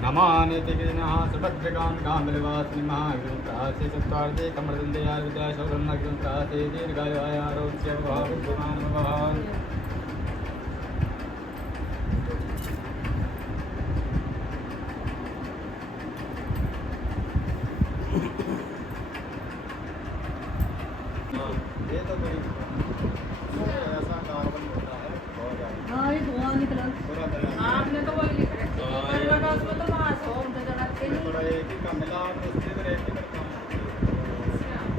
नमानि तिगिनः सुभद्रकान् कामलिवासिनि महाविद्यासे सत्वार्थे कमर्दन्ते विद्याशोब्रह्मग्रन्थासे दीर्घायुः आरोग्य भवान् भवान् ये तो बड़ी ऐसा कार्बन होता है बहुत ज़्यादा। हाँ ये धुआं निकला। पूरा तरह आपने तो वही लिख रखी है पर लगा उसमें तो वहाँ से हम तो जलाते नहीं। थोड़ा एक ही का मिला और उससे भी रेट नहीं करता।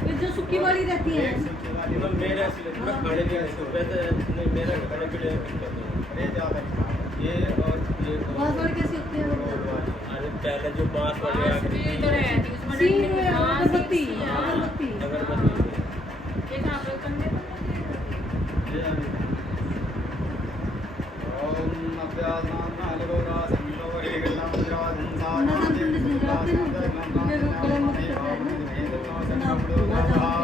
ये जो सूखी वाली रहती है एक सूखी वाली मतलब मेरा मैं खड़े भी नहीं वैसे नहीं मेरा खड़े के लिए अरे ज़्यादा ये और ये बांस वाली कैसी होती है अरे पहले जो बांस वाली हाँ, स्टील तो रहती है, उसमें सीन डंडी- में हाँ, अगरबत्ती सीन सी, हाँ। अगरबत्ती अगरबत्ती ये कहाँ पे कंधे पे लगी है? ओम अभ्यासनान अलगोरा संलोहि गन्नम विराजन्ता नदन पंडित जी जाते हैं ना, फिर वो कलम में करते हैं ना, ना पूजा करो।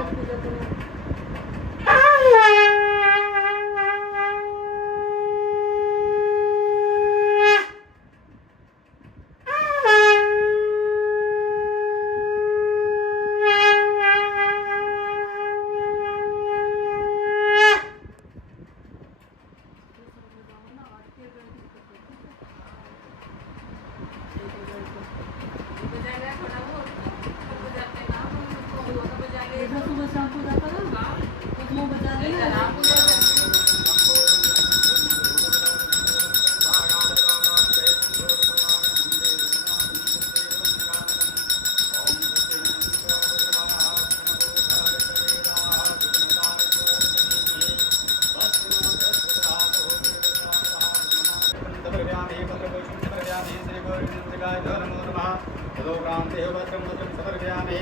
ततो प्रान्ते वस्त्रं वस्त्रं समर्पयामि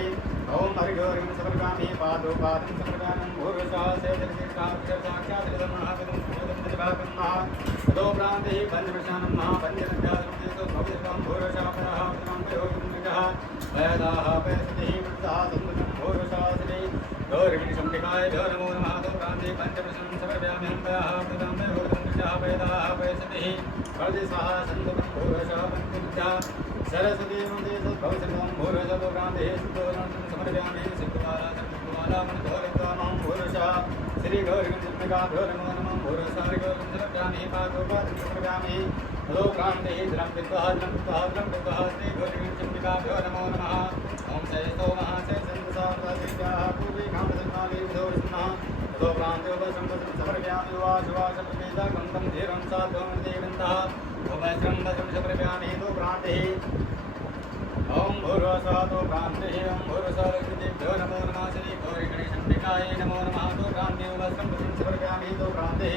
ओम हरिगौरं समर्पयामि पादो पादं समर्पयामि भूर्भुवः साक्षात् महागणं ततो प्रान्ते पञ्चमशानं महापञ्चनद्यासं देशो भवतितं भूर्भुवः पराः वयदाः पयसतिः वृद्धाः सन्दतं भूर्भुवः श्री गौरवीं शम्भिकाय नमो नमः ततो प्रान्ते पञ्चमशं समर्पयामि हम्बयाः प्रदं वयदाः पयदाः पयसतिः वर्धिसः सन्दतं भूर्भुवः पञ्चविद्या सरस्वती नंदे सद्भवसर्वं भूर्भुवः प्रान्ते सुतोरणं समर्पयामि सिद्धमाला सर्वमाला मनोरथानां भूर्भुवः श्री गौरवीं शम्भिकाभ्यो नमो नमः भूर्भुवः हरिगौरं समर्पयामि पादोपादं समर्पयामि ततो प्रान्ते द्रं विद्वः श्री गौरवीं शम्भिकाभ्यो नमो नमः ओम सैतो महासैसन्दसावतासिद्धाः पूर्वे कामसन्नालीभूर्णः ततो प्रान्ते उपसंवसं समर्पयामि वासुवासप्रवेदागन्तं धीरं साध्वं देवन्तः वस्त्रं वस्त्रं समर्पयामि तो प्रान्ते ओम भूर्भुवः तो प्रान्ते ओम भूर्भुवः नमो नमः श्री गौरी गणेशम्बिकाय नमो नमः तो प्रान्ते वस्त्रं वस्त्रं समर्पयामि तो प्रान्ते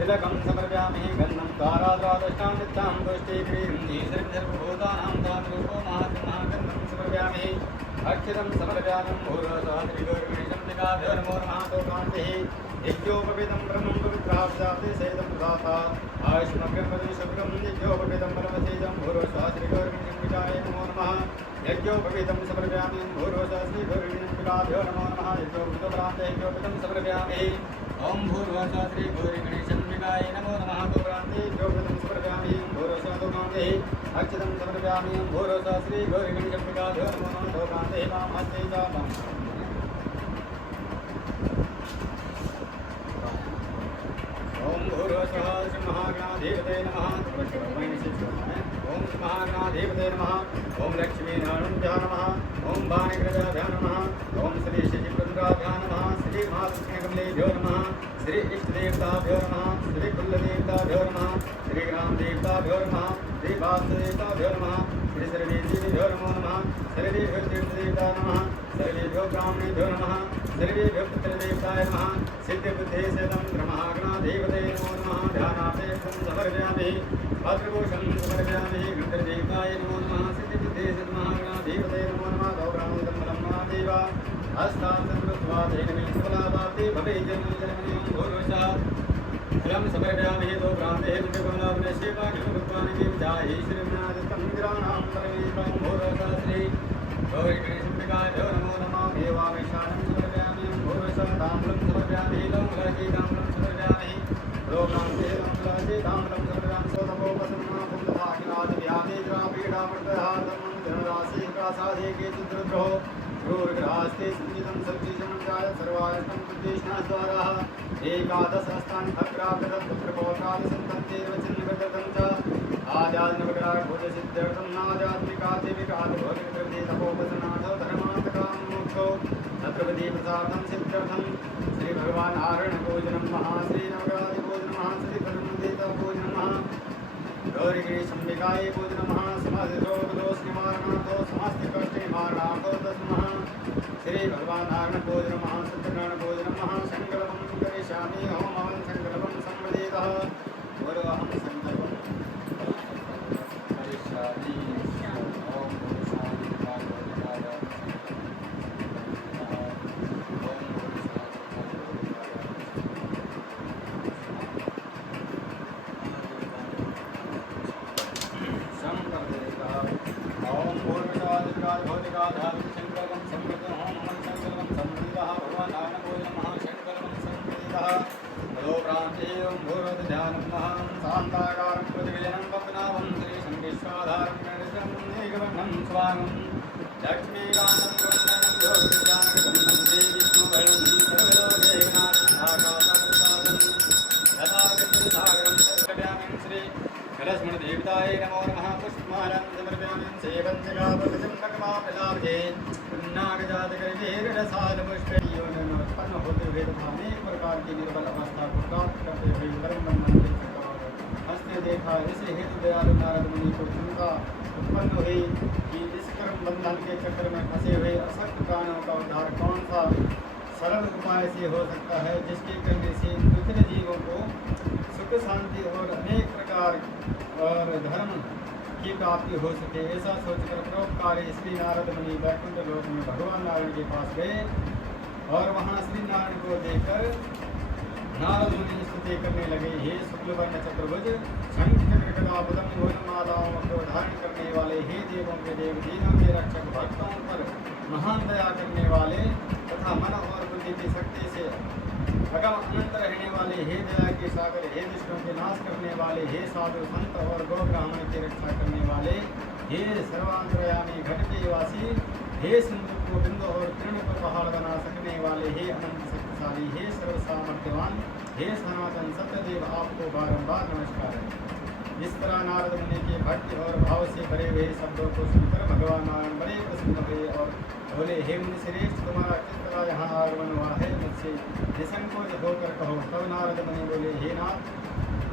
तिलकं समर्पयामि गन्धं ताराद्रादष्टां नित्यां तुष्टिक्रीं ईश्वरं सर्वभूतानां तामरूपो महागन्धं समर्पयामि अक्षरं समर्पयामि भूर्भुवः श्री गौरी गणेशम्बिकाभ्यो नमो नमः तो प्रान्ते यज्ञोपवीतं ब्रह्मं पवित्राब्दाब्दे सेदं प्रदाता आयुष्मग्रं शुभ्रं यज्ञोपवीतं परमतेजं भूर्भुवः श्री गौरी गणेशम्बिकाय नमो नमः यज्ञोपवीतं समर्पयामि भूर्भुवः श्री गौरी गणेशम्बिकाभ्यो नमो नमः यज्ञोपवीतं समर्पयामि ओम भूर्भुवः श्री गौरी गणेशम्बिकाय नमो नमः तो प्रान्ते यज्ञोपवीतं समर्पयामि भूर्भुवः तो प्रान्ते अक्षतं समर्पयामि भूर्भुवः श्री गौरी गणेशम्बिकाभ्यो नमो नमः तो प्रान्ते वामहस्ते च ओम भूर्भुवः महागणाधिपते नमः ओम महागणाधिपते नमः ओम लक्ष्मीनारायणाभ्यां नमः ओम वाणिग्रजाभ्यां नमः ओम श्री शशिपुत्राभ्यां नमः श्री महालक्ष्मीकमलेभ्यो नमः श्री इष्टदेवताभ्यो नमः श्री कुलदेवताभ्यो नमः श्री ग्रामदेवताभ्यो नमः श्री वास्तुदेवताभ्यो नमः श्री सर्वेदेवेभ्यो नमो नमः सर्वेभ्यो तीर्थदेवताय नमः सर्वेभ्यो ब्राह्मणेभ्यो नमः सर्वेभ्यो पितृदेवताय नमः सिद्धिबुद्धे सदं ब्रह्मागणाधिपते नमो नमः ध्यानापेक्षं समर्पयामि भद्रभूषं समर्पयामि रुद्रदेवताय नमो नमः सिद्धिबुद्धे सद्महागणाधिपते नमो नमः गौराङ्गं ब्रह्मादेव हस्तार्थं कृत्वा देवनी सबलाभाति भवेज्जन्मजन्मनियं भूर्भुवः फलं समर्पयामि तो प्रान्ते हिन्दुकमलावनश्येवाखिलभुक्त्वानि विविधाहि श्रीनाथं गिराणां परमेश्वरं भूर्भुवः श्री गौरी गणेशम्बिकाभ्यो नमो नमः देवावेशानं समर्पयामि भूर्भुवः ताम्बूलं समर्पयामि ताम्बूलं समर्पयामि तो प्रान्ते ताम्बूलं समर्पयामि सोतपोपसन्ना पुण्यभागिनादिव्याधेद्रापीडामृतहार्दं धनराशिकासाधे केतुद्रुद्रो क्रूरग्रहास्ते संजितं सर्वजीवनजाय सर्वायस्तं कृष्णद्वाराः एकादशहस्तानि खग्राग्रदं पुत्रपौत्रादिसन्तन्तेर्वचन्निवृद्धं च आजाद्नवग्राभुजसिद्ध्यर्थं नाजात्मिकादिविकादिभोगिकृते तपोपसनाथो धर्मान्तकामोक्षो तत्रपदीप्रसादं सिद्ध्यर्थं श्रीभगवानारणपूजनं महाश्रीनवग्रादिपूजनं महाश्रीधर्मदेवतापूजनं महा गौरी गणेशम्बिकायै पूजनं महासमाधिरोगदोषनिवारणार्थो समस्तिकष्टनिवारणार्थो तस्मः श्रीभगवानारणपूजनं महासत्यनारायणपूजनं महासङ्कल्पं करिष्यामि होमं सङ्कल्पं संवदेतः गुरोऽहं सङ्कल्पं करिष्यामि ओम शान्ति ओम भूर्भुवः भौतिकाधारित संकल्पं संवृतं ओम अमन संकल्पं संवृतः भगवान् नारायणपूजनं महासङ्कल्पं संवृतः ततो प्रान्ते ओम भूर्भुवः ध्यानं महां शान्ताकारं पृथ्वीजनं पद्मनाभं श्रीशङ्केश्वराधारं गणेशं मेघवर्णं स्वागं लक्ष्मीकान्तं गुणनं ज्योतिर्जानकं श्रीविष्णुभयं सर्वलोकैकनाथं आकाशप्रसादं यथा कृष्णसागरं सर्वव्यापिं श्री कलस्मणदेवताय नमो नमः पुष्पमालं समर्पयामि सेवन्तिकापतिं भगवापिलाभे पुण्णागजातकरिवेरसालपुष्पैयो उत्पन्न होते हुए तथा अनेक प्रकार की निर्बल अवस्था को प्राप्त करते हुए परम बंधन के चक्कर हंसते देखा। इसे हेतु दयालु नारद मुनि को चिंता उत्पन्न हुई कि इस कर्म बंधन के चक्कर में फंसे हुए असंख्य प्राणों का उद्धार कौन सा सरल उपाय से हो सकता है, जिसके करने से पृथ्वी जीवों को सुख शांति और अनेक प्रकार और धर्म की प्राप्ति हो सके। ऐसा सोचकर परोपकारी श्री नारद मुनि वैकुंठ लोक में भगवान नारायण के पास गए और वहाँ श्री नारायण को देखकर नारद मुनि स्तुति करने लगे। हे शुक्लवर्ण चतुर्भुज शंख चक्र गदा पद्म मालाओं को धारण करने वाले, हे देवों के देव, दीनों के रक्षक, भक्तों पर महान दया करने वाले तथा मन और बुद्धि की शक्ति से अगम अनंत रहने वाले, हे दया के सागर, हे दुष्टों के नाश करने वाले, हे साधु संत और गौ ब्राह्मण की रक्षा करने वाले, हे सर्वांतरयामी घट के वासी, हे सिंधु को बिंदु और तृण को पहाड़ बना सकने वाले, हे अनंत शक्तिशाली, हे सर्व सामर्थ्यवान, हे सनातन सत्यदेव, आपको बारंबार नमस्कार है। इस तरह नारद मुनि के भक्ति और भाव से भरे हुए शब्दों को सुनकर भगवान नारायण बड़े प्रसन्न हुए और बोले, हे मुनि श्रेष्ठ, तुम्हारा किस तरह यहाँ आगमन हुआ है, मुझसे निसंकोच होकर कहो। तब नारद मुनि बोले, हे नाथ,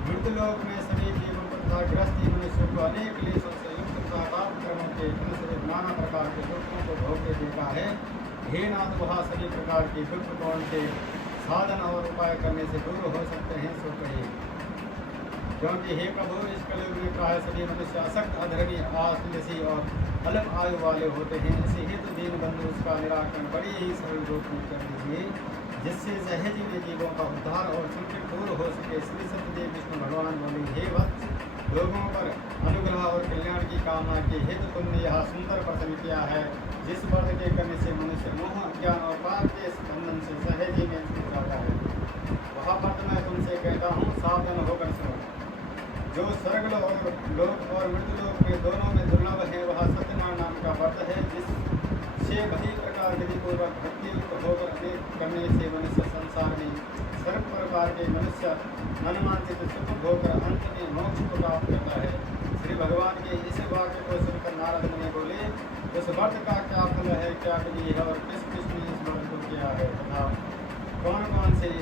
मृतलोक में सभी जीवों तथा गृहस्थी मनुष्यों को अनेक क्लेशों से युक्त तथा पाप कर्मों के अनुसार नाना प्रकार के दुखों को भोगते देखा है। हे नाथ, वहाँ सभी प्रकार के दुख कौन से साधन और उपाय करने से दूर हो सकते हैं, सो कहिए। क्योंकि हे प्रभु, इस कलयुग में प्राय सभी मनुष्य असक्त, अधर्मी, आलसी और अल्प आयु वाले होते हैं। इसी हेतु दीन बंधु उसका निराकरण बड़ी ही सरल रूप में कर दीजिए, जिससे सहज में जीवों का उद्धार और संकट दूर हो सके। श्री सत्यदेव विष्णु भगवान बोले, हे वत्स, लोगों पर अनुग्रह और कल्याण की कामना के हेतु तुमने यह सुंदर प्रश्न किया है, जिस व्रत के करने से मनुष्य मोह, अज्ञान और पाप के बंधन से सहज ही में छूट जाता है। वह व्रत मैं तुमसे कहता हूँ, सावधान होकर सुनो। जो स्वर्ग लोक और मृतलोक में दोनों में दुर्लभ है, वह सत्यनारायण नाम का व्रत है, जिससे वही प्रकार विधिपूर्वक भक्ति होकर अनेक करने से मनुष्य संसार में सर्व प्रकार के मनुष्य मनमांसिक सुख भोगकर अंत में मोक्ष को प्राप्त करता है। श्री भगवान के इस वाक्य को सुनकर नारद मुनि बोले, उस व्रत का क्या फल है, क्या विधि है और किस किस ने इस व्रत को किया है तथा कौन कौन से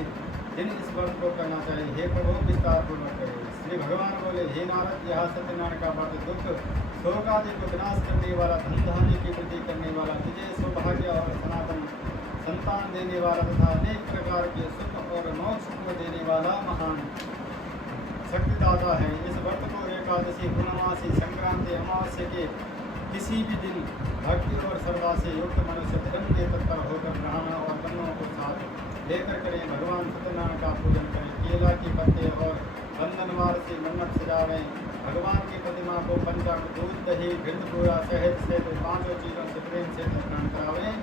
दिन इस व्रत को करना चाहिए, हे प्रभु विस्तार पूर्वक करें। श्री भगवान बोले, हे नारद, यह सत्यनारायण का व्रत दुख शोक आदि को विनाश करने वाला, धन धान्य की वृद्धि करने वाला, विजय सौभाग्य और सनातन संतान देने वाला तथा अनेक प्रकार के सुख और मोक्ष को देने वाला महान शक्तिदाता है। इस व्रत को एकादशी, पूर्णमासी, संक्रांति, अमावस्या के किसी भी दिन भक्ति और श्रद्धा से युक्त मनुष्य धर्म में तत्पर होकर ब्राह्मण और बन्नों को साथ लेकर करें। भगवान सत्यनारायण का पूजन करें, केला के पत्ते और बंधनवार से मन्नत सजावें। भगवान की प्रतिमा को पंचांग, दूध, दही, घृत, पूरा, शहद से 5 चीज़ों से प्रेम से स्नान करावें।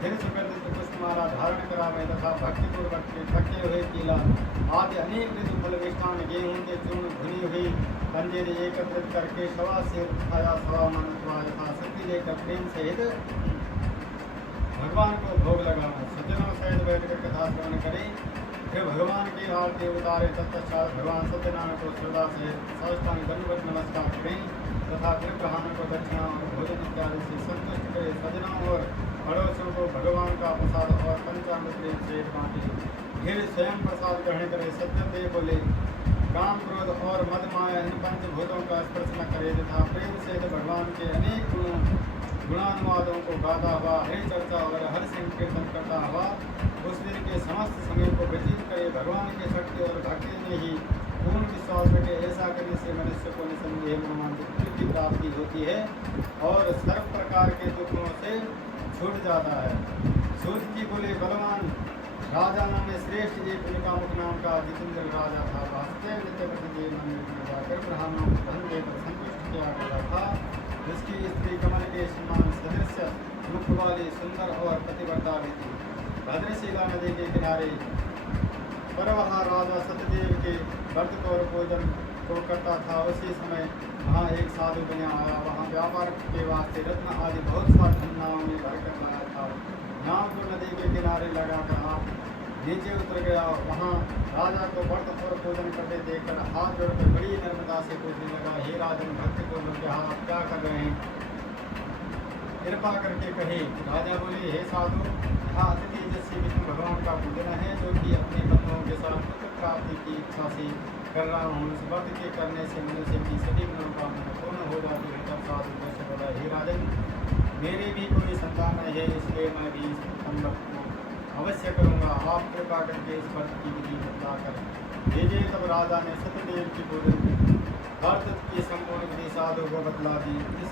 फिर सुगंधित पुष्पमाला धारण करावें तथा भक्तिपूर्वक पके हुए केला आदि अनेक ऋतु फल मिष्ठान, गेहूं के चूर्ण, भुनी हुई पंजेरी एकत्रित करके 1.25 सेर खाया 1.25 मन यथा शक्ति लेकर प्रेम सहित भगवान को भोग लगाना। सज्जनों सहित बैठकर कथा श्रवण करें। फिर भगवान की आरती उतारे। तत्पश्चात भगवान सत्यनारायण को श्रद्धा से साष्टांग दंडवत नमस्कार करें तथा फिर ब्राह्मण को दक्षिणा और भोजन इत्यादि से संतुष्ट करें। सज्जनों और पड़ोसियों को भगवान का प्रसाद और पंचामृत प्रेम से बांटे। फिर स्वयं प्रसाद ग्रहण करें। सत्यदेव बोले, काम, क्रोध और मद माया इन पंचभूतों का स्पर्श न करे तथा प्रेम से भगवान के अनेक गुणानुवादों को गाता हुआ, हरि चर्चा और हर संकीर्तन करता हुआ उस दिन के समस्त समय को व्यतीत करे। भगवान की शक्ति और भक्ति में ही पूर्ण विश्वास रखे। ऐसा करने से मनुष्य को निसंदेह मनोमांसिक की प्राप्ति होती है और सर्व प्रकार के दुखों से छूट जाता है। सूर्य जी बोले, बलवान राजा में श्रेष्ठ एक उनका मुख नाम का जितेंद्र राजा था। वास्तव नित्य प्रतिदेव मंदिर में जाकर ब्राह्मणों को धन देकर संतुष्ट किया गया था। जिसकी स्त्री कमल के समान सदृश मुख वाली, सुंदर और पतिव्रता भी थी। भद्रशिला नदी के किनारे पर वहाँ राजा सत्यदेव के व्रत और भोजन को करता था। उसी समय वहाँ एक साधु बनिया आया। वहाँ व्यापार के वास्ते रत्न आदि बहुत सा धन नाव में भरकर लाया था। नाव को नदी के किनारे लगाकर आप नीचे उतर गया। वहाँ राजा को व्रत और भोजन करते देखकर हाथ जोड़कर बड़ी नर्मदा से पूछने लगा, हे राजन, भक्त को लोग आप क्या कर रहे हैं, कृपा करके कहे। राजा बोले, हे साधु, अतिथि जैसे विष्णु भगवान का पूजन है, जो कि अपने बंधुओं के साथ पुत्र प्राप्ति की इच्छा से कर रहा हूँ। इस व्रत के करने से मनुष्य की सभी मनोकामना पूर्ण हो जाती है। तब साधु कैसे बोला, हे राजन, मेरे भी कोई संतान नहीं है, इसलिए मैं भी इस व्रत को अवश्य करूँगा। आप कृपा करके इस व्रत की विधि बतलाकर भेजे। तब राजा ने सत्यदेव की पूजन अर्थ की संपूर्ण विधि साधु को बतला दी। इस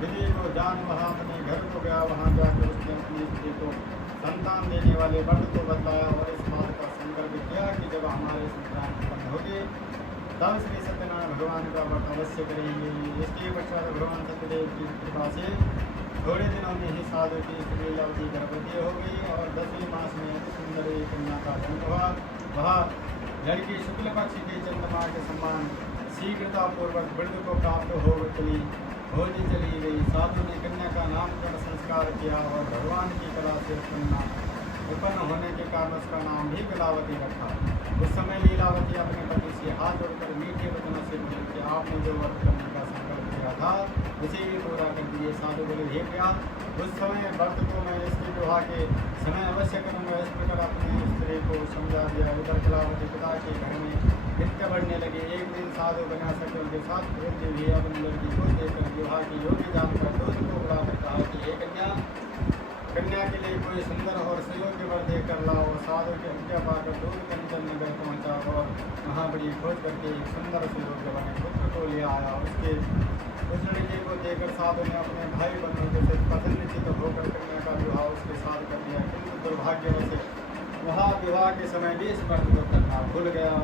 विधि को जान वहाँ अपने घर को गया, वहाँ जाकर उसने अपनी स्त्री को संतान देने वाले व्रत को बतलाया और इस बात का संकल्प किया कि जब हमारे संतान उत्पन्न होगी तब श्री सत्यनारायण भगवान का व्रत अवश्य करेंगे। इसके पश्चात भगवान सत्यदेव की कृपा से थोड़े दिनों में ही साधु की स्त्री लवती गर्भवती हो गई और 10वें मास में अति सुंदर एक कन्या का जन्म हुआ। वह लड़की शुक्ल पक्ष के चंद्रमा के समान शीघ्रतापूर्वक वृद्ध को प्राप्त हो चली गई। साधु ने कन्या का नामकरण संस्कार किया और भगवान की कला से उत्पन्न होने के कारण उसका नाम भी कलावती रखा। उस समय लीलावती अपने पति से हाथ जोड़कर मीठे वचनों से बोली कि आपने जो व्रत करने का संकल्प किया था उसे भी पूरा कर दिए। साधु बोले, हे प्रिया, उस समय व्रत को मैं इसके विवाह के समय अवश्य करूँगा। इस प्रकार अपनी स्त्री को समझा दिया। उधर कलावती पिता के घर में नित्य बढ़ने लगे। एक दिन साधु बना सके उनके साथ वृद्ध भी अपनी लड़की को देकर विवाह की योग्य जानकर दूध को बुलाकर कहा कि हे कन्या के लिए कोई सुंदर और सुयोग्य वर देकर लाओ। साधु की आज्ञा पाकर दूध कंचन नगर पहुँचा और वहाँ बड़ी खोज करके एक सुंदर सुयोग्य वर पुत्र को ले आया। उस लड़के को देकर साधु ने अपने भाई बंधुओं से प्रसन्नचित होकर कन्या का विवाह उसके साथ कर दिया। किंतु दुर्भाग्यवश वह विवाह के समय भी इस व्रत को करना भूल गया।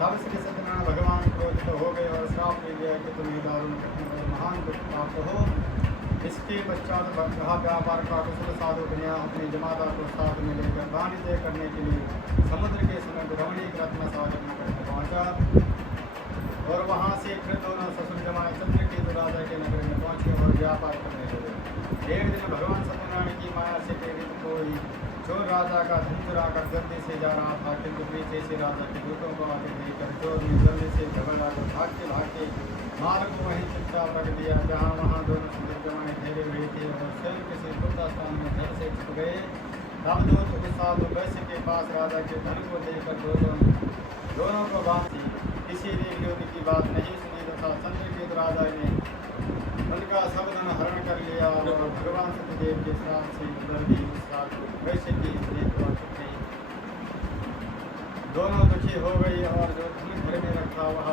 तब श्री सत्यनारायण भगवान क्रोधित हो गए और श्राप ले दिया कि तुम्हें दारुण कठिन महान दुख प्राप्त हो। इसके पश्चात वह व्यापार का कुशल साधु कन्या अपनी जमाता को साथ में लेकर वाणिज्य करने के लिए समुद्र के समीप रमणीक रत्न सागर नगर में पहुंचा और वहां से फिर दोनों ससुर जमाए चंद्रकेतु राजा के नगर में पहुंचे और व्यापार करने लगे। एक दिन भगवान सत्यनारायण की माया से प्रेरित कोई चोर राजा का धन चुरा कर जल्दी से जा रहा था, किंतु पीछे से राजा के दूतों को आगे देखकर चोर ने जल्दी से झगड़ा कर भागते माल को वहीं चुपचाप रख दिया जहाँ वहाँ दोनों सुंदर जमाए ठहरे हुए थे और स्वयं किसी गुप्त स्थान में घर से छुप गए। तब दूत उस साधु वैश्य के पास राजा के धन को देकर दोनों को बात थी। किसी ने विरोध की बात नहीं सुनी तथा चंद्रकेतु राजा ने उनका सब धन हरण कर लिया और भगवान सत्यदेव के श्राप से उधर भी उस साधु वैश्य की स्त्री को छुप गई। दोनों दुखी हो गई और जो धन घर में रखा वह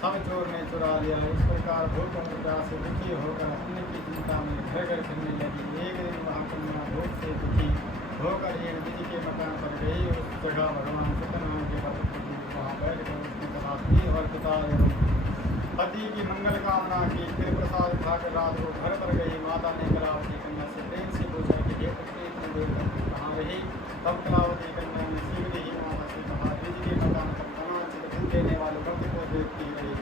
सब चोर ने चुरा लिया। इस प्रकार भूख और प्यास से दुखी होकर अन्न की चिंता में घर घर फिरने लगी। एक दिन वहाँ कन्या भूख से दुखी होकर एक दीदी के मकान पर गई। उस जगह भगवान सत्यनारायण के भक्त वहाँ बैठ कर उसकी तलाश की और पिता एवं पति की मंगल कामना की। फिर प्रसाद खाकर रात को घर पर गई। माता ने कलावती कन्या से प्रेम से पूछा कि हे पुत्री इतनी देर तक कहाँ रही। तब कलावती कन्या ने शीघ्र ही माता से कहा, दीदी के मकान पर धन देने वाले भक्त को देखती गई।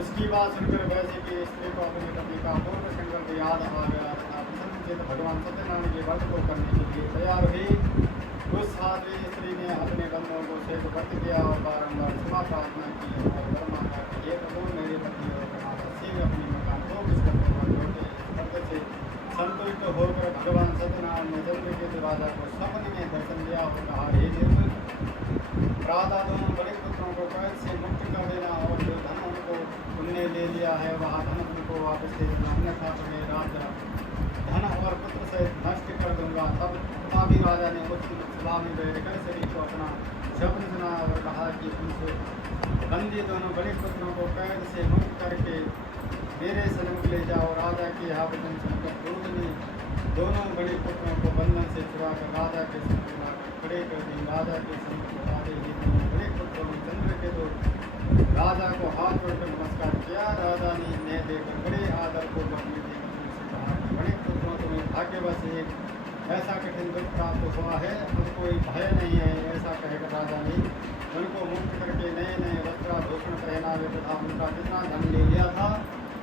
उसकी बात सुनकर वैसे की स्त्री को अपने पति का पूर्ण संकल्प याद आ गया तथा प्रसन्नचित भगवान सत्यनारायण के व्रत को करने के लिए तैयार हुई। उस साध्वी स्त्री ने अपने बंधुओं को से व्रत किया और बारंबार क्षमा प्रार्थना की और वर मांगा कि हे प्रभु, मेरे पति और कमाता शीघ्र अपने मकान को व्रत से संतुष्ट होकर भगवान सत्यनारायण ने चंद्रकेतु राजा को स्वप्न में दर्शन दिया और कहा, हे निर्मल, राजा दोनों बड़े पुत्रों को कैद से मुक्त कर देना और जो धन उनको तुमने ले लिया है वह धन उनको वापस दे देना, अन्यथा तुम्हें राजा धन और पुत्र से नष्ट कर दूंगा। तब भी राजा ने उच्च सभा में बैठकर सभी को अपना स्वप्न सुनाया और कहा कि तुमसे बंदी दोनों बड़े पुत्रों को कैद से मुक्त करके मेरे सन्मुख ले जाओ। राजा की यह वचन सुनकर क्रोध ने दोनों बड़े पुत्रों को बंधन से छुड़ाकर राजा के सन्मुख लाकर खड़े कर दी। राजा के सन्मुख आते ही दोनों बड़े पुत्रों ने चंद्रकेतु राजा को हाथ जोड़कर नमस्कार किया। राजा ने इन्हें देखकर बड़े आदर को बंदी देकर उनसे कहा कि बड़े पुत्रों, तुम्हें भाग्यवश एक ऐसा कठिन दुख प्राप्त हुआ है, अब कोई भय नहीं है। ऐसा कहकर राजा ने उनको मुक्त करके नए नए वस्त्राभूषण पहनावे तथा उनका जितना धन ले लिया था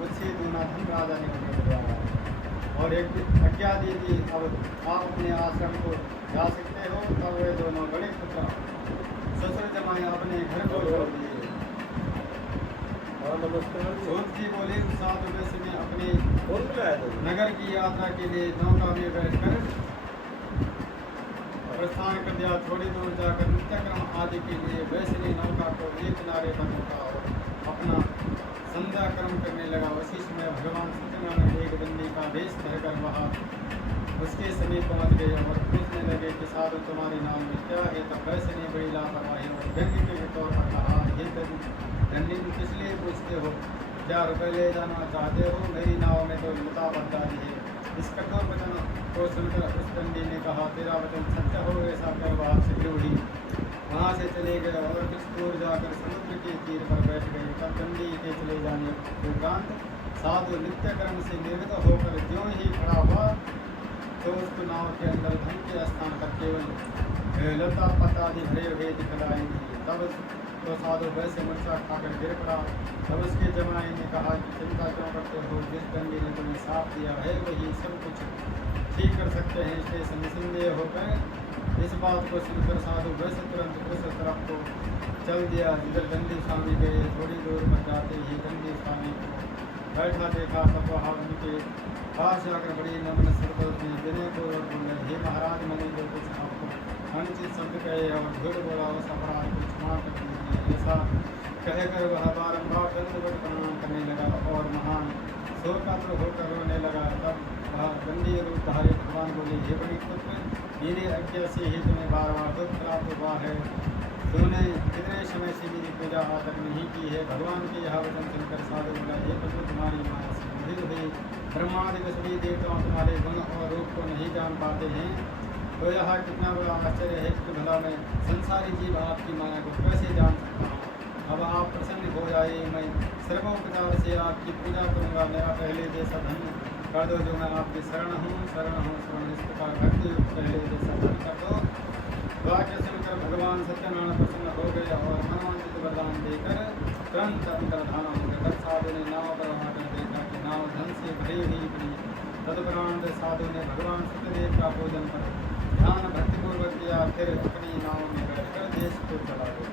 उससे दूना धन राजा ने उन्हें दिया और एक आज्ञा दी थी, अब आप अपने आश्रम को जा सकते हो। तब वे दोनों बड़े पुत्र ससुर जमाए अपने घर को छोड़ दिए। सूत जी बोले, साधु वैश्य ने अपने नगर की यात्रा के लिए नौका में बैठकर प्रस्थान कर दिया। थोड़ी दूर जाकर नित्यक्रम आदि के लिए वैश्य ने नौका को एक किनारे पर रोका और अपना संध्या कर्म करने लगा। उसी समय भगवान सत्यनारायण एक दंडी का वेश धरकर वहाँ उसके समीप पहुँच गए और पूछने लगे कि साधु, तुम्हारे नाम में क्या है। तब वैश्य ने बड़ी लापरवाही और व्यंग्य के तौर पर कहा, हे दंडी किस लिए पूछते हो, क्या रुपये ले जाना चाहते हो, मेरी नाव में तो लता बरदारी है। इस कठोर वचन को सुनकर उस दंडी ने कहा, तेरा वचन सत्य हो, ऐसा कर वहाँ से उड़ी। वहाँ से चले गए और कुछ दूर जाकर समुद्र के तीर पर बैठ गए। तब दंडी के चले जाने उपरांत साधु नित्य कर्म से निर्मित होकर ज्यों ही खड़ा हुआ तो उसको नाव के अंदर धन के स्थान पर केवल लता पत्ता आदि भरे हुए दिखलाई दी। तब तो साधु वैसे मूर्छा खाकर गिर पड़ा। तब उसके जमाई ने कहा कि चिंता क्यों करते हो, जिस दंडी ने तुम्हें साथ दिया है वही सब कुछ ठीक कर सकते हैं, इसलिए निसंदेह होकर इस बात को सुनकर साधु वैसे तुरंत उस तरफ को चल दिया जिधर दंडी स्वामी गए। थोड़ी दूर पर जाते ही दंडी स्वामी को बैठा देखा। तब वहाँ उनके पास जाकर बड़ी नम्र सरपत में विनय पूर्वक बोले, हे महाराज, मैंने जो कुछ आपको अनुचित शब्द कहे और झूठ बोला उस अपराध को क्षमा कर दीजिए। ऐसा कहकर वह बारंबार दंडवत प्रणाम करने लगा और महान शोकातुर होकर रोने लगा। तब वह दंडी रूप धारे भगवान बोले, हे बड़ी पुत्र, मेरी आज्ञा से ही तुम्हें बार बार दुख प्राप्त हुआ है। तूने कितने समय से मेरी पूजा आज तक नहीं की है। भगवान के यह वचन सुनकर साधु बोला, हे प्रभु, तुम्हारी माया से मोहित हुई ब्रह्मादि सभी देवताओं तुम्हारे गुण और रूप को नहीं जान पाते हैं, तो यह कितना बड़ा आश्चर्य है कि भला मैं संसारी जीव आपकी माया को कैसे जान सकता हूँ। अब आप प्रसन्न हो जाए, मैं सर्वोपचार से आपकी पूजा करूँगा। मेरा पहले जैसा धन कर दो जो मैं आपकी शरण हूँ, शरण इस प्रकार भक्ति पहले जैसा धन कर दो। वाक्य सुनकर भगवान सत्यनारायण प्रसन्न हो गए और मनोवांछित वरदान देकर तुरंत अंतर्धान हो गए। तब साधु ने नाव पर आकर देखा कि नाव धन से भरी हुई थी। तदुपरांत साधु ने भगवान सत्यदेव का पूजन कर ध्यान भक्तिपूर्वक किया, फिर अपनी नाव में बैठकर देश को चला गया।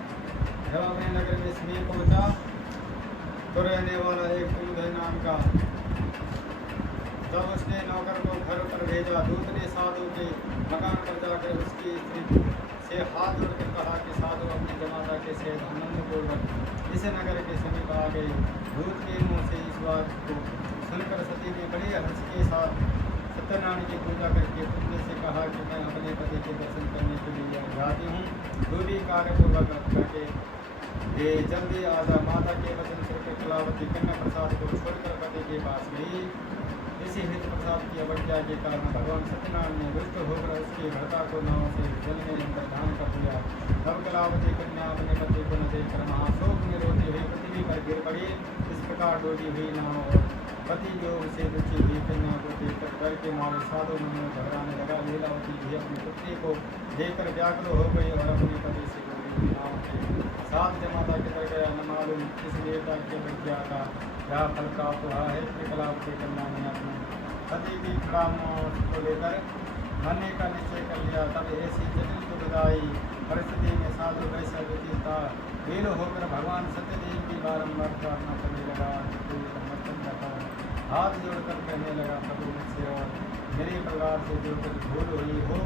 जब अपने नगर में समीप पहुंचा तो रहने वाला एक कुमुद नाम का, तब उसने नौकर को घर पर भेजा। दूत ने साधु के मकान पर जाकर उसकी स्त्री से हाथ जोड़कर कहा कि साधु अपनी जमाता के सहित आनंदपूर्वक इस नगर के समीप आ गए। दूत के मुँह से इस बात को सुनकर सती ने बड़े हर्ष के साथ सत्यनारायण की पूजा करके पुत्र से कहा कि मैं अपने पति के दर्शन करने के लिए जाती हूँ, जो भी कार्यपूर्वक करके ये जल्दी आजा। माता के वचन सुनकर कलावती कन्या प्रसाद को छोड़कर पति के पास गई। इसी हित प्रसाद की अवज्ञा के कारण भगवान सत्यनारायण ने रुष्ट होकर उसकी भर्ता को नाव से जल में अंतर्धान कर दिया। तब कलावती कन्या अपने पति को न देखकर महाशोक में रोती हुई पृथ्वी पर गिर पड़ी। इस प्रकार डूबी हुई नाव और पति योग से दुखी हुई कन्या को देखकर डर के मारे साधु मन में घबराने लगा। लीलावती भी अपनी पुत्री को देखकर व्याकुल हो गई और अपने पति से डूबी हुई नाव के साथ जमाता के तर गया। न मालूम किस देवता की अवज्ञा का क्या फल प्राप्त हुआ है। कलावती कन्या ने अपने पति की खड़ा को लेकर मरने का निश्चय कर लिया। तब ऐसी जटिल दुखदायी परिस्थिति में साधु वैसा व्यतीत था। वीर होकर भगवान सत्यदेव की बारंबार प्रार्थना करने लगा। हाथ जोड़कर कहने लगा, प्रभु मुझसे और मेरे परिवार से जो कुछ भूल हुई हो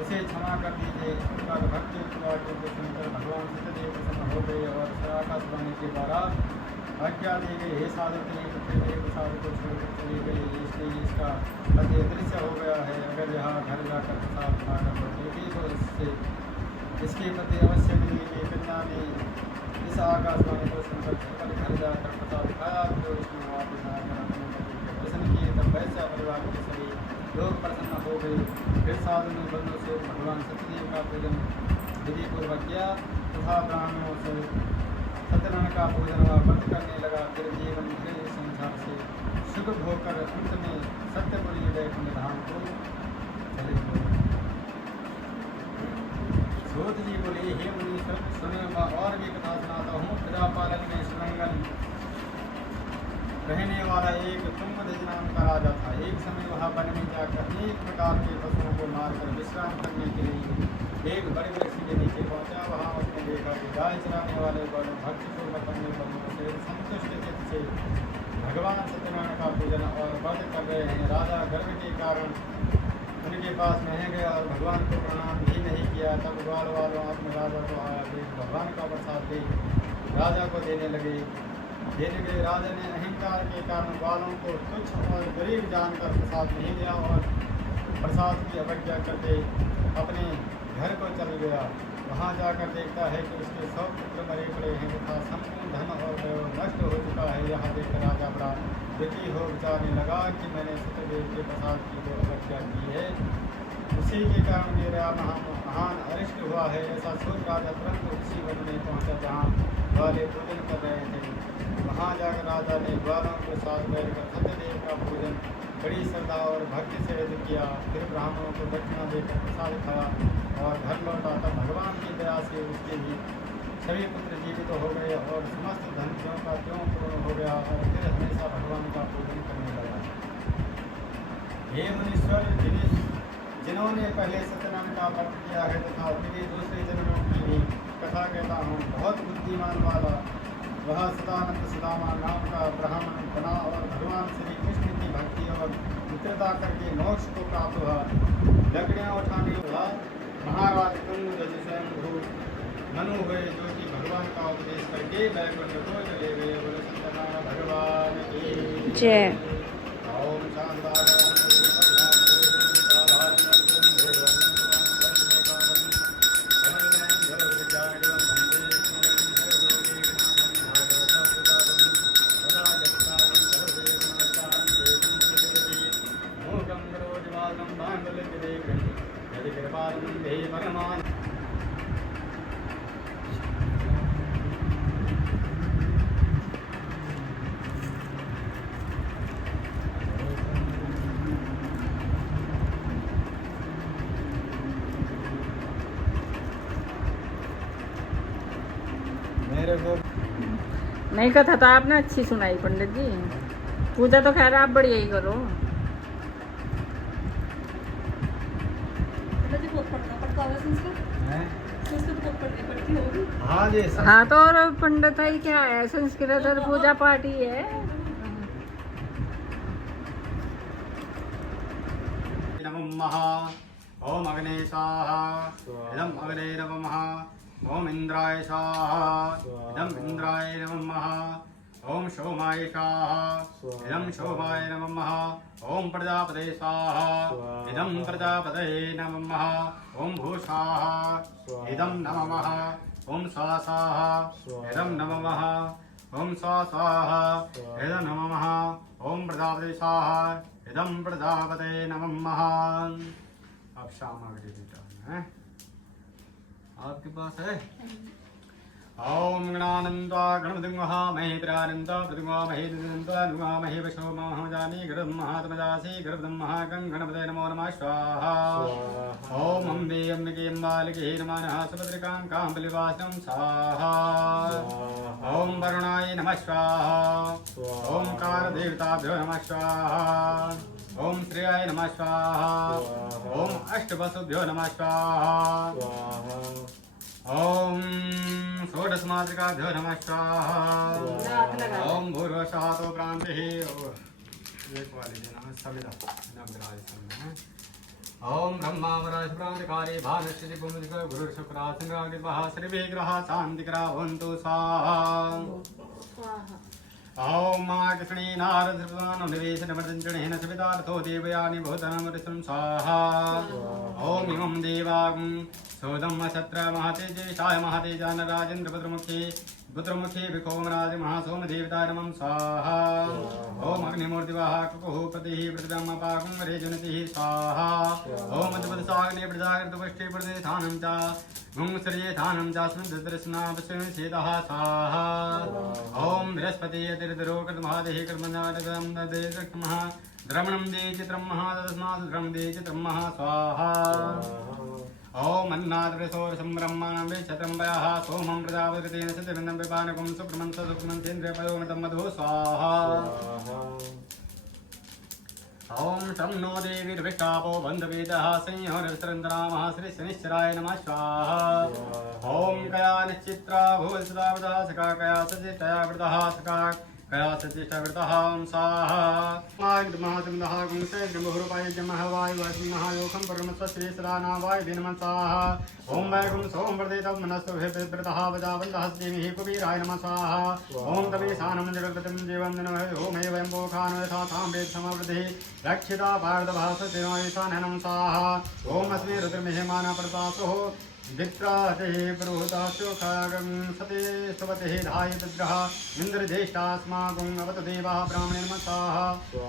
उसे क्षमा कर दीजिए। इस प्रकार भक्ति वाक्यों को सुनकर भगवान सत्यदेव प्रसन्न हो गए और आकाशवाणी के द्वारा आज्ञा दी गई, हे साधु तेरी पुत्री मेरे प्रसाद को छोड़कर चली गई, इसलिए इसका पति अदृश्य हो गया है। अगर यहाँ घर जाकर प्रसाद खाकर लौटेगी तो इसके प्रति अवश्य मिलेगी। कन्या ने इस आकाशवाणी को सुनकर कल घर जाकर प्रसाद खाया। तो इसमें वापस आकर अपने पति के दर्शन किए। तब वैश्य परिवार के सभी लोग प्रसन्न हो गए। फिर साधु ने बंधु से भगवान सत्यदेव का पूजन विधिपूर्वक किया तथा ब्राह्मणों से सत्यनारायण का पूजन व व्रत करने लगा। फिर जीवन धीरे संसार से सुख होकर अंत में सत्यपुरी वैकुंठ धाम को चले गए। सूत जी बोले, हे मुनि सुने और भी कथा सुनाता हूँ। प्रजापालन में सुरंगन रहने वाला एक कुमुद नाम का राजा था। एक समय वह वन में जाकर अनेक प्रकार के पशुओं को मारकर विश्राम करने के लिए एक बड़े वृक्ष के नीचे पहुंचा। वहाँ उसने देखा कि गाय चराने वाले बड़ों भक्तिपूर्वक अपने बंधुओं से संतुष्ट चित्त से भगवान सत्यनारायण का पूजन और व्रत कर रहे हैं। राजा गर्व के कारण उनके पास नहीं गया और भगवान को प्रणाम भी नहीं किया। तब ग्वाल वालों अपने राजा को आया देख भगवान का प्रसाद दे राजा को देने लगे। राजा ने अहंकार के कारण ग्वालों को तुच्छ और गरीब जानकर प्रसाद नहीं दिया और प्रसाद की अवज्ञा करके अपने घर को चल गया। वहाँ जाकर देखता है कि उसके 100 पुत्र मरे पड़े हैं तथा संपूर्ण धन और वैभव नष्ट हो चुका है। यहाँ देखकर राजा बड़ा दुखी हो विचारने लगा कि मैंने सत्यदेव के प्रसाद की जो अवज्ञा की है उसी के कारण मेरा महान अरिष्ट हुआ है। ऐसा सोच राजा तुरंत उसी वन में पहुँचा जहाँ ग्वाले पूजन कर रहे थे। वहाँ जाकर राजा ने ग्वालों के साथ बैठकर सत्यदेव का पूजन बड़ी श्रद्धा और भक्ति से किया। फिर ब्राह्मणों को दक्षिणा देकर प्रसाद खाया और घर लौटा। तब भगवान की दया से उसके भी सभी पुत्र जीवित हो गए और समस्त धन त्यों का त्यों पूर्ण हो गया और फिर हमेशा भगवान का पूजन करने लगा। हे मुनीश्वर, जिन्होंने पहले सत्यनारायण का व्रत किया है तथा मेरे दूसरे जन्मों की भी कथा कहता हूँ, बहुत बुद्धिमान वाला वह सदानंद सुदामा नाम का ब्राह्मण बना और भगवान श्री कृष्ण की भक्ति और मित्रता करके मोक्ष को प्राप्त हुआ। लकड़ियाँ उठाने वाला महाराज कुंद स्वयं मनु हुए जो कि भगवान का उपदेश करके वैकुंठ को चले गए। बोले सत्यनारायण भगवान की जय। ओम शांता मेरे को नहीं कथा तो आपने अच्छी सुनाई पंडित जी। पूजा तो खैर आप बढ़िया ही करो। मुझे बहुत पढ़ता होगा संस्कृत। हैं? संस्कृत बहुत पढ़ती होगी। हाँ जी हाँ तो और पंडित ही क्या है, संस्कृत और पूजा पाठ ही है। नमः ओम अग्ने स्वाहा इदम अग्ने नमः ओम इंद्राय स्वाहा इदम इंद्राय नमः ओम सोमाय स्वाहा इदम सोमाय नमः ओम प्रजापते स्वाहा इदम प्रजापतये नमः ओम भूषाहा इदम नमः ओम स्वाहा इदम नमः ओम स्वाहा इदम नमः ओम प्रजापते स्वाहा इदम प्रजापते नमः। अब सामग्री बेटा है आपके पास है। ओम गणानंदा गणपतिं वहामहे प्रानंदा प्रतिमा महे दिनंदा नुमामहे वशो महाजानी गणपति महात्मजासी गणपति महागं गणपते नमो नमः स्वाहा। ओम अम्बे अम्बिके अम्बालिके नमः सुभद्रिकां काम्बलिवासं स्वाहा। ओम वरुणाय नमः स्वाहा। ओम कारदेवताभ्यो नमः स्वाहा। ओम श्रेयाय नमः स्वाहा। ओम अष्टवसुभ्यो नमः स्वाहा। ओम षोडशमातृकाभ्यो नमः स्वाहा। ओम भूर्वशातो प्रान्तिः एक वाले देना सविता नवग्रहाय सविता। ओम ब्रह्मावराज प्रांतिकारे भानश्री भूमिक गुरु शुक्रासंग्रागिर्वः श्रीविग्रह शान्तिकरा भवन्तु स्वाहा। ओम महाकृष्णे नारद निवेशनवर्धन सवितार्थो देवयानि भूतनामृतं स्वाहा। ओम इमं देवागं सोदम सत्र महातेजेशाय महातेजान राजेन्द्र पुत्रमुखे विकोमराज महासोम देवताय नमः स्वाहा। ओम अग्निमूर्तिवाहकुः पतिः पृथिव्यामपाकं रेजनतिः स्वाहा। ओम अद्भुतसाग्ने प्रजागृतपुष्टे प्रदेशानं च गुंसर्येधानं च स्मृतदर्शनावशेषेदः स्वाहा। ओम बृहस्पति यतिर्दरोकृतमहादेः कर्मणादं नदेशक्मः द्रमणं दे चित्रं महादस्मात् द्रमं दे चित्रं महा स्वाहा। ओम अन्नाद्रसोरसं ब्रह्माणं वेक्षत्रम्बयः सोमं प्रजापतितेन सत्यविन्दं विपानकं सुक्रमन्त सुक्रमन्तेन्द्रियपयोमितं मधु स्वाहा। ओम शं नो देवीर्विष्टापो बन्धवेदः संयोनिर्सरन्तरामः श्री शनिश्चराय नमः स्वाहा। ओम कया निश्चित्रा भुवसदावृतः सखा कया सचेष्टया वृतः सखा कया सचेष्टवृतः स्वाहा। महात्मनः गुंसेन्द्रमुहुरुपाय जमः वायुवायुनः योखं परमस्वश्री सदाना वायुभिर्नमः स्वाहा। ओम वैगुं सोम वर्धितं मनस्तुभिर्वृतः वजावल्लः देवीः कुबीराय नमः स्वाहा। ओम तमेशानं जगद्गतं जीवं नमः ओम हे वयं बोखानो यथा साम्वेद समवृद्धिः रक्षिता भारतभासतिनोयसाननं स्वाहा। ओम अस्मै रुद्रमिहेमाना प्रतासुः वित्राते पुरोहिताशोखागं सते स्वते धाय तद्रः इन्द्रज्येष्ठास्माकं अवतु देवाः ब्राह्मणे नमस्ताः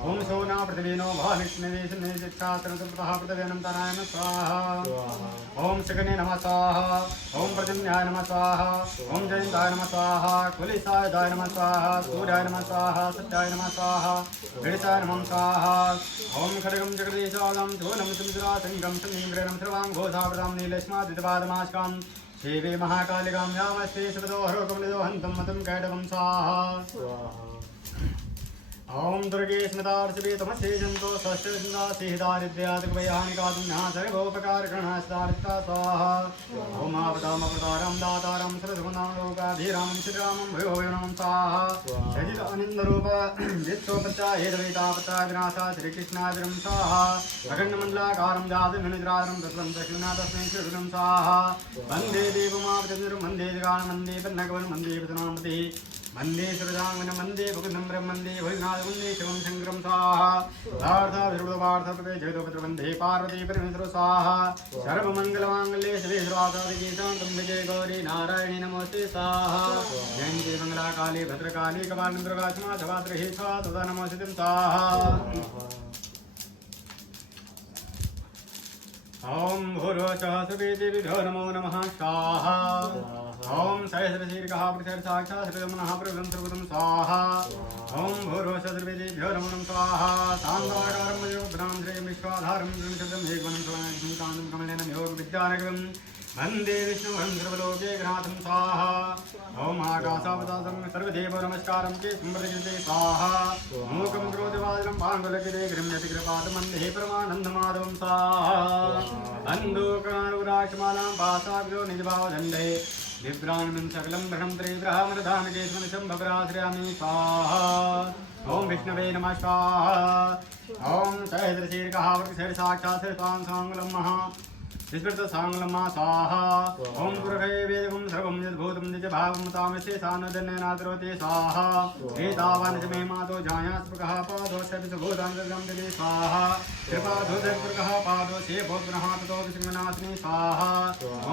ॐ सोना पृथिवीनो भाविष्णवे शिक्षात्रतः पृथिव्यनन्तराय नमः स्वाहा ॐ शगने नमः स्वाहा ॐ प्रजन्याय नमः स्वाहा ॐ जयन्ताय नमः स्वाहा कुलिसाय नमः स्वाहा सूर्याय नमः स्वाहा सत्याय नमः स्वाहा गणेशाय नमः स्वाहा ॐ खड्गं जगदीशालं धूलं समुद्रासङ्गं समीन्द्रं सर्वाङ्घोषावृतां नीलस्मादितपादमास्कां देवे महाकालिकां यामस्ते सुपदोहरोकमलिदो हन्तं मतं कैटवं स्वाहा ॐ दुर्गे स्मृतार्षवेतमस्ये जन्तो षष्ठदासिहिदारिद्र्यादिकवैहानिकातुम्यः सर्वोपकारकरणास्तारिता स्वाहा ॐ आपदामपतारं दातारं सरसुनां लोकाभिरामं श्रीरामं भयो नमः स्वाहा सजिदानन्दरूप विश्वपत्याहेतवेतापत्याविनाशा श्रीकृष्णादिरं स्वाहा अखण्डमण्डलाकारं जातनिद्रादं तत्त्वं दक्षिणा तस्मै श्रीगुरुं स्वाहा वन्दे देवमापतिं वन्दे जगान् वन्दे पन्नगवन् वन्दे पतनामति वन्दे सुरजांगन वन्दे भुकुन्दं ब्रह्मन्दे भुजनाथ वन्दे शिवं शङ्करं स्वाहा वार्ताभिरुडवार्थपदे जगदोपत्र वन्दे पार्वती परमेश्वर स्वाहा सर्वमङ्गलमाङ्गल्ये शिवे सर्वासाधिके शान्तं विजय गौरी नारायणी नमोऽस्ते स्वाहा जयन्ती मङ्गलाकाली भद्रकाली कपालं दुर्गा क्षमा धवाद्रहि स्वाहा तदा नमोऽस्ते स्वाहा ॐ भूर्वशः सुवेदेभ्यो नमो नमः स्वाहा ॐ सहस्रशीर्षः साक्षात् श्रीरमणः प्रभुं सर्वतं स्वाहा ॐ भूर्वशः सुवेदेभ्यो नमो नमः स्वाहा शान्ताकारं मयोग्रां श्रीं विश्वाधारं गणशब्दं एकवनं स्वाहां कमलेन योगविद्यानगरं वन्दे विष्णुं सर्वलोके गणाथं स्वाहा ॐ आकाशावतासं सर्वदेव नमस्कारं चे स्मृतिकृते स्वाहा मूकं क्रोधवादनं पाण्डुलकिरे गृह्यति कृपातमन्धे परमानन्दमाधवं स्वाहा अन्धोकरानुराक्षमालां पासाभ्यो निजभावदण्डे बिभ्राणमिं सकलं भ्रणं त्रिब्रह्मरधामकेशवनिशं भवराश्रयामि स्वाहा ॐ विष्णवे नमः स्वाहा ॐ सहस्रशीर्षः साक्षात् श्रीतां महा विस्मृतसाङ्गलमा स्वाहा ॐ पुरुषे वेदकं सर्वं यद्भूतं निजभावं तामसे सानुजन्यनाद्रोते स्वाहा एतावान् च मे मातो जायास्पृकः पादो शब्दभूतान्तर्गं दिवे स्वाहा कृपाधोदर्पृकः पादो शे भोग्नः ततो विसृङ्गनाशिनी स्वाहा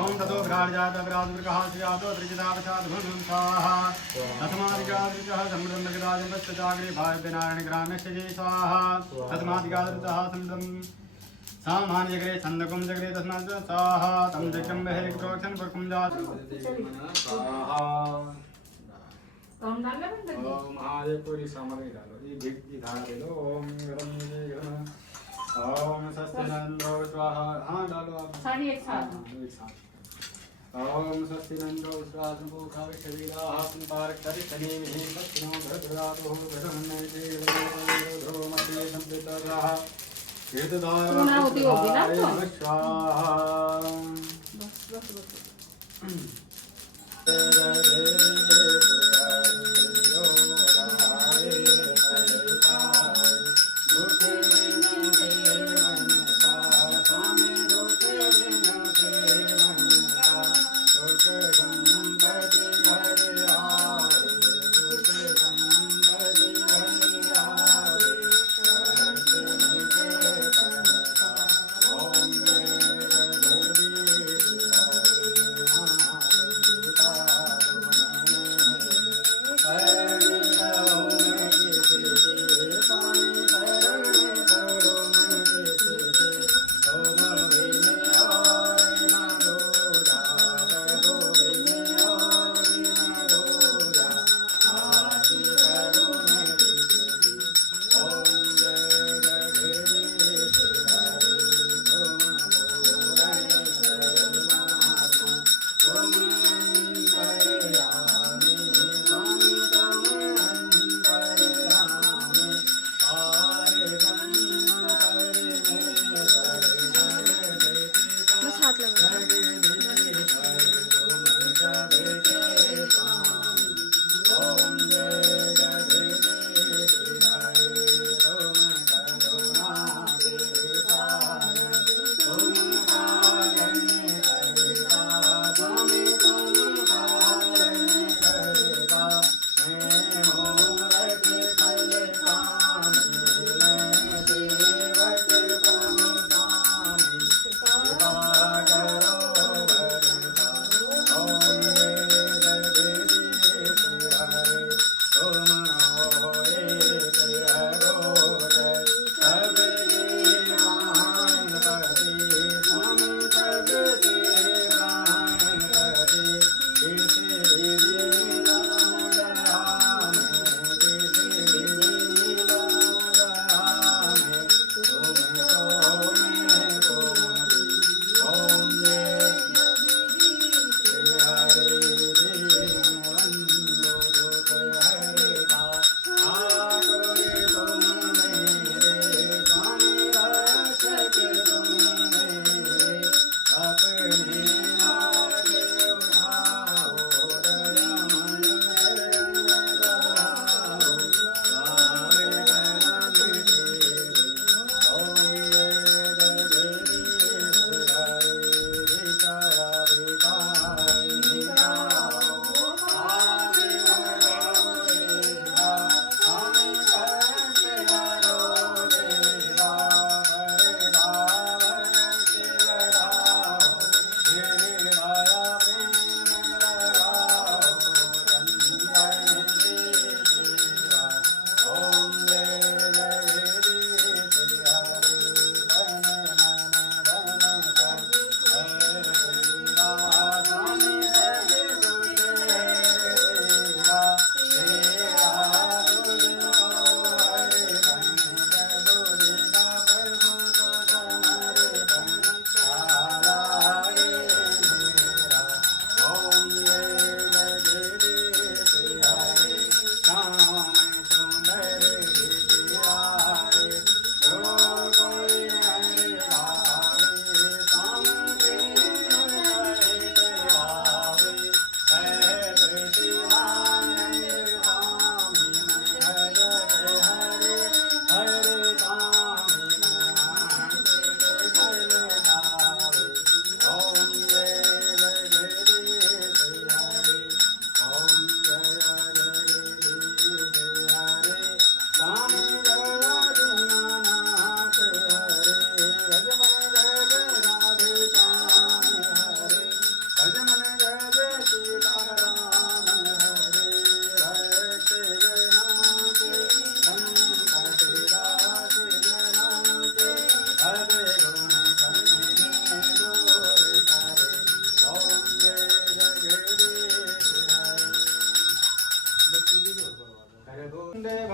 ॐ ततो भ्राजातभ्रातृकः स्यातो त्रिजिदावशाद्भुनं स्वाहा तस्मादिगादृतः समृद्धराजपश्चाग्रे भाव्यनारायणग्राम्यक्षजे स्वाहा तस्मादिगादृतः समृद्धं सामान्यग्रे छन्दकुं जग्रे तस्मात् स्वाहा तं जग्रं बहिर्क्रोक्षं पुरकुं जात स्वाहा ओम डालना बंद कर ओम महादेव पूरी सामग्री डालो ये भीख की धारा दे दो ओम गरम ओम स्वस्तिनंदो स्वाहा हाँ डालो आप सारी एक साथ एक साथ ओम स्वस्तिनंदो स्वाहा संभूखावे शरीराः संपारक्षरिष्ठनीमिः सत्नो भद्रदातो भद्रमन्नयते ध्रुवमते संपितराः पूर्णा होती होगी ना तो बस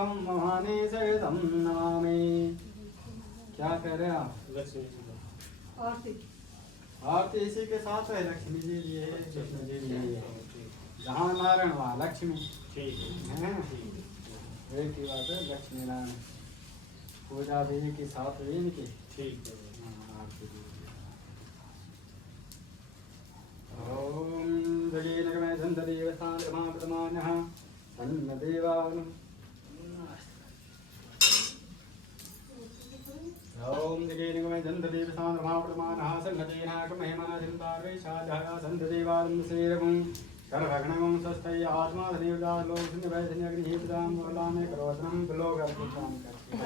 एकम महाने सहितम नमामि। क्या कह रहे हैं आप? लक्ष्मी जी का। आरती आरती इसी के साथ है, लक्ष्मी जी लिए है, कृष्ण जी लिए है। जहाँ नारायण वहाँ लक्ष्मी ठीक है। है। एक ही बात है, लक्ष्मी नारायण पूजा भी एक ही साथ है इनकी। ठीक है। हाँ, आरती भी। ओम जगीनगमे धन्धदेव शान्तमाप्रमाणः सन्नदेवान्। ओम जगीनगमे धन्धदेव शान्तमाप्रमाणः सन्नदेनाकमहिमादिन्तार्वैषादः सन्धदेवान् श्रीरघुं सर्वघ्नगं स्वस्तय आत्माधनिर्दालोकनिवैधन्यग्निहितदां मुरलामे करोतनं बिलोकर्पितां करते।